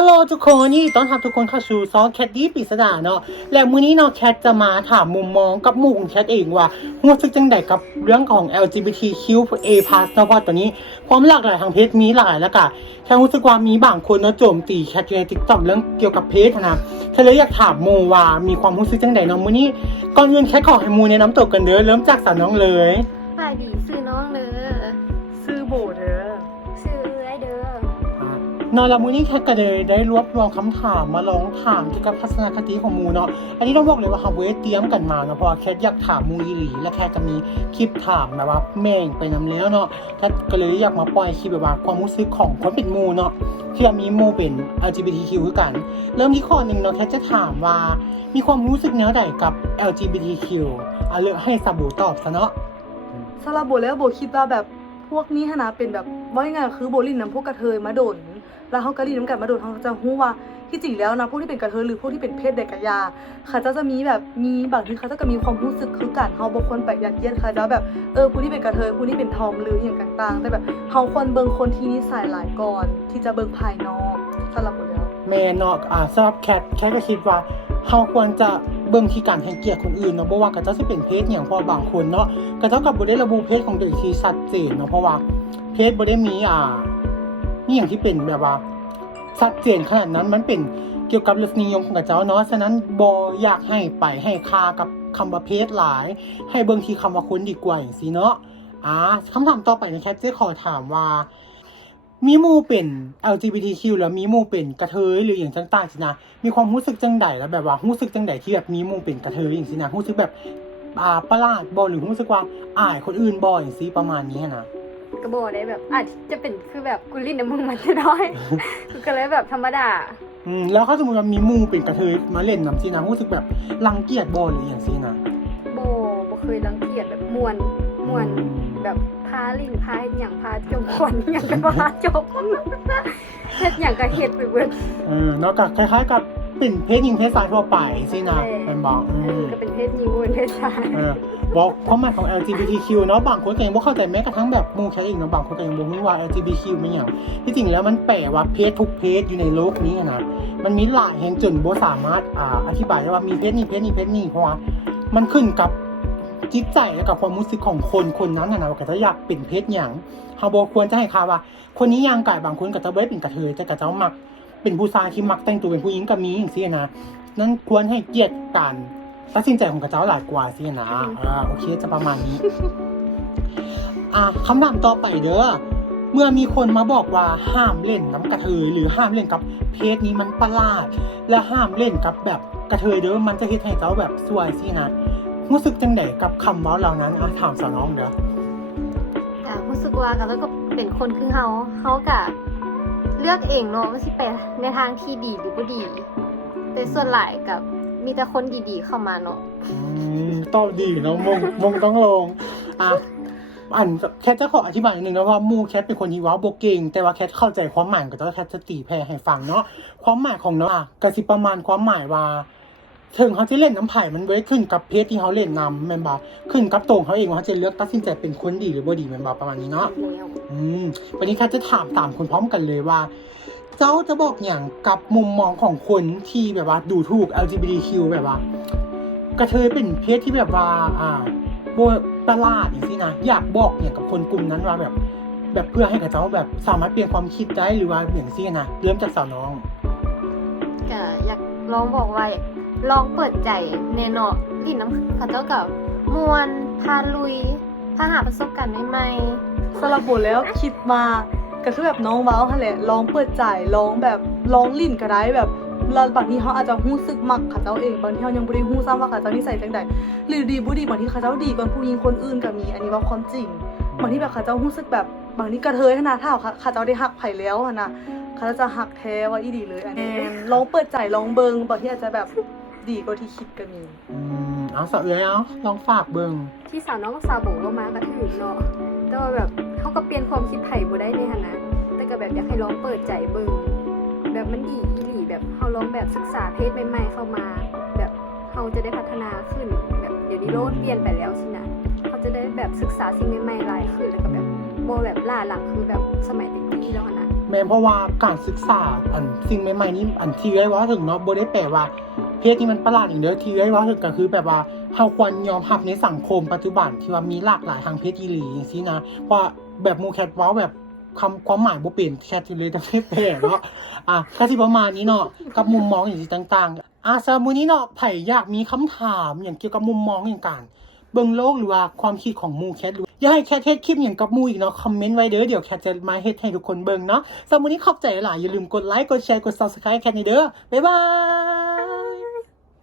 ฮัลโหลทุกคนนี่ต้อนรับทุกคนเข้าสู่ซองแคดดี้ปริศนาเนาะและมื้อนี้เนาะแคทจะมาถามมุมมองกับหมู่ของแคทเองว่ารู้สึกจังใดกับเรื่องของ LGBTQ A+ เนาะเพราะตอนนี้ความหลากหลายทางเพศมีหลายแล้วก็แค่รู้สึกว่ามีบางคนเนาะโจมตีแคทใน TikTok เรื่องเกี่ยวกับเพศนะแค่เลยอยากถามหมู่ว่ามีความรู้สึกจังใดเนาะมื้อนี้ก่อนอื่นแคทขอให้มูแนะนำตัวกันเด้อเริ่มจากสาวน้องเลย นอนละมูนี่แคทก็เลยได้รวบรวมคำถามมาลองถามเกี่ยวกับทัศนคติของมูเนาะ อันนี้ต้องบอกเลยว่าเขาเวทเตรียมกันมาเนาะเพราะแคทอยากถามมูอีหลีและแคทก็มีคลิปถามแบบว่าแม่งไปนำแล้วเนาะแคทก็เลยอยากมาปล่อยคลิปแบบว่าความรู้สึกของคนเป็นมูเนาะที่มีมูเป็น LGBTQ คือกัน เริ่มที่ข้อหนึ่งเนาะแคทจะถามว่ามีความรู้สึกแนวใดกับ LGBTQ อะเลือกให้สบูตอบซะเนาะสำหรับโบแล้วโบคิดว่าแบบ พวกนี้หนนะเป็นแบบว่ายังไงคือโบลินน้ำพวกกระเทยมาโดนแล้วเขากระลินน้ำกันมาโดนเขาจะรู้ว่าที่จริงแล้วนะพวกที่เป็นกระเทยหรือพวกที่เป็นเพศเด็กกะยาเขาจะจะมีแบบมีบางทีเขาจะก็มีความรู้สึกคือกันเขาบางคนไปยัดเยียดเขาจะแบบเออผู้ที่เป็นกระเทยผู้ที่เป็นทอมหรืออย่างต่างๆ แต่แบบเขาควรเบิ่งคนที่นิสัยหลายก่อนที่จะเบิ่งภายนอกสำหรับโบแล้วแม่นาะอ่าสำหรับแคทแคทก็คิดว่าเขาควรจะ เบิ่งที่การให้เกียรติคนอื่นเนาะบ่ว่าก็จะสิเป็นเพศอย่างพอบางคนเนาะก็เท่ากับบ่ได้ระบุเพศของตัวเองที่ชัดเจนเนาะเพราะว่าเพศบ่ได้มีอ่ามีอย่างที่เป็นแบบว่าชัดเจนขนาดนั้นมันเป็นเกี่ยวกับรสนิยมของกระเจ้าเนาะฉะนั้นบ่อยากให้ไปให้ค่ากับคำว่าเพศหลาย ให้เบิ่งที่คำว่าคนดีกว่าอย่างซี่เนาะอ่าคำถามต่อไปในแคทจะขอถามว่า มีหมู่เป็น LGBTQ แล้วมีหมู่เป็นกระเทยหรืออย่างต่างๆสินะมีความรู้สึกจังใดแล้วแบบว่ารู้สึกจังใดที่แบบมีหมู่เป็นกระเทยอย่างสินะรู้สึกแบบอ่าประหลาดบ่หรือรู้สึกว่าอายคนอื่นบ่อย่างสิประมาณนี้นะกระโบได้แบบอาจจะเป็นคือแบบกุลินน้ำมึงมันจะน้อยคือก็เลยแบบธรรมดาอืมแล้วถ้าสมมติว่ามีหมู่เป็นกระเทยมาเล่นนำสินะรู้สึกแบบรังเกียจบ่หรืออย่างสินะโบโบเคยรังเกียจแบบมวน มวนแบบพาลินพาเฮ็ดหยังพาจมควันหยังก็พาจมเฮ็ดหยังก็เฮ็ดไปเบิดเออเนาะก็คล้ายๆกับเป็นเพศหญิงเพศชายทั่วไปสินะใช่เป็นบอกอืเออมก็เป็นเพศหญิงบ่เป็นเพศชายเออบอกความหมายของ LGBTQ เนาะบางคนก็ยังบ่เข้าใจแม้กระทั่งแบบหมู่แค่เองเนาะบางคนก็ยังบ่รู้ว่า LGBTQ เป็นหยังที่จริงแล้วมันแปลว่าเพศทุกเพศอยู่ในโลกนี้อะนะมันมีหลายแห่งจนบ่สามารถอ่าอธิบายได้ว่ามีเพศนี้เพศนี้เพศนี้เพราะว่ามันขึ้นกับ จิตใจและกับความรู้สึกของคนคนนั้นนะนะว่าก็จะอยากเป็นเพศหยังเฮาบ่ควรจะให้ค่าว่า คนนี้ยางกายบางคนก็จะบ่ได้เป็นกระเทยแต่ก็จะมักเป็นผู้ชายที่มักแต่งตัวเป็นผู้หญิงก็มีอย่างซี่นะนั่นควรให้เกียรติกันตัดสินใจของกระเจ้าหลายกว่าสินะอ่าโอเคจะประมาณนี้อะคำถามต่อไปเด้อเมื่อมีคนมาบอกว่าห้ามเล่นน้ำกระเทยหรือห้ามเล่นกับเพศนี้มันประหลาด และห้ามเล่นกับแบบกระเทยเด้อมันจะเฮ็ดให้เจ้าแบบสวยสินะ รู้สึกจังไดกับคำเว้าเหล่านั้นอะถามสาวน้องเด้ออะรู้สึกว่าก็แล้วก็เป็นคนคือเฮาเฮาก็เลือกเองเนาะว่าสิไปในทางที่ดีหรือบ่ดี แต่ส่วนหลายกับมีแต่คนดีๆเข้ามาเนาะอืมตอบดีเนาะมงมงต้องลงอะอันแคทจะขออธิบายนิดนึงนะว่าหมูแคทเป็นคนที่เว้าโบเก่งแต่ว่าแคทเข้าใจความหมายก็จะแคทจะตีแพรให้ฟังเนาะความหมายของเนาะอะกสิประมาณความหมายว่า ถึงเขาจะเล่นน้ำไผ่มันไว้ขึ้นกับเพศที่เขาเล่นนำแมนบาขึ้นกับตรงเขาเองว่าเขาจะเลือกตัดสินใจเป็นคนดีหรือบ่ดีแมนบาประมาณนี้เนาะอืมวันนี้แคทจะถามตามคุณพร้อมกันเลยว่า เจ้าจะบอกอย่างกับมุมมองของคนที่แบบว่าดูถูก LGBTQ แบบว่า กระเทยเป็นเพศที่แบบว่า อ่าโบประหลาดอย่างที่นะอยากบอกอย่างกับคนกลุ่มนั้นว่าแบบ แบบเพื่อให้กับเจ้าแบบสามารถเปลี่ยนความคิดได้หรือว่าอย่างที่นะเริ่มจากสาวน้องก็อยากลองบอกว่าอย ลองเปิดใจแน่เนาะลิ้นน้ำเขาเจ้ากับมวนพาลุยพาหาประสบการณ์ใหม่สำหรับโบแล้วคิดมาก็คือแบบน้องเว้าหั่นแหละลองเปิดใจลองแบบลองลิ้นก็ได้แบบเราบางทีเขาอาจจะรู้สึกมักเขาเจ้าเองบางทีเขายังบ่ได้รู้ซ้ำว่าเขาเจ้านิสัยจังใดหรือดีบ่ดีบางทีเขาเจ้าดีกว่าผู้หญิงคนอื่นก็มีอันนี้ว่าความจริงบางทีแบบเขาเจ้ารู้สึกแบบบางทีกระเทยขนาดถ้าเขาเขาเจ้าได้หักไผ่แล้วอะนะเขาจะหักแท้ว่าอีดีเลยอันนี้ลองเปิดใจลองเบิงบางทีอาจจะแบบ ดีกว่าที่คิดก็มีอืมเอาสาวเอ๋ยเอาลองฝากเบิ่งๆที่สาวน้องกับสาวโบลงมาก็ถือเนาะแต่ว่าแบบเขาก็เปลี่ยนความคิดไผ่บ่ได้ในฐานะแต่ก็แบบอยากให้ลองเปิดใจเบิ่งแบบมันดีอีหลีแบบเขาลองแบบศึกษาเพศใหม่ๆเข้ามา แบบเขาจะได้พัฒนาขึ้น แบบเดี๋ยวนี้โลกเปลี่ยนไปแล้วสินะเขาจะได้แบบศึกษาสิ่งใหม่ๆหลายขึ้นแล้วก็แบบโบแบบล่าหลังคือแบบสมัยตะกี้แล้วอะนะ แม้เพราะว่าการศึกษาอันสิ่งใหม่ๆนี้อันที่ได้ว่าถึงเนาะบ่ได้แปลว่า เพศที่มันประหลาดอย่างเดียวที่ได้ว่าถึงก็คือแบบว่าเฮาควรยอมรับในสังคมปัจจุบันที่ว่ามีหลากหลายทางเพศอีหลีจังซี่นะเพราะแบบมูแคทว้าแบบคำความหมายบ่เป็นแคทอยู่เลยแต่ไม่แปลเนาะอะก็สิประมาณนี้เนาะกับมุมมองอย่างที่ต่างๆอะสำหรับมื้อนี้เนาะไผอยากมีคำถามอย่างเกี่ยวกับมุมมองอย่างการเบิ่งโลกหรือว่าความคิดของมูแคทหรืออยากให้แคทเฮ็ดคลิปอย่างกับมูอีกเนาะคอมเมนต์ไว้เด้อเดี๋ยวแคทจะมาเฮ็ดให้ทุกคนเบิ่งเนาะสำหรับวันนี้ขอบใจหลายอย่าลืมกดไลค์กดแชร์กด Subscribe แคทในเด้อบ๊ายบาย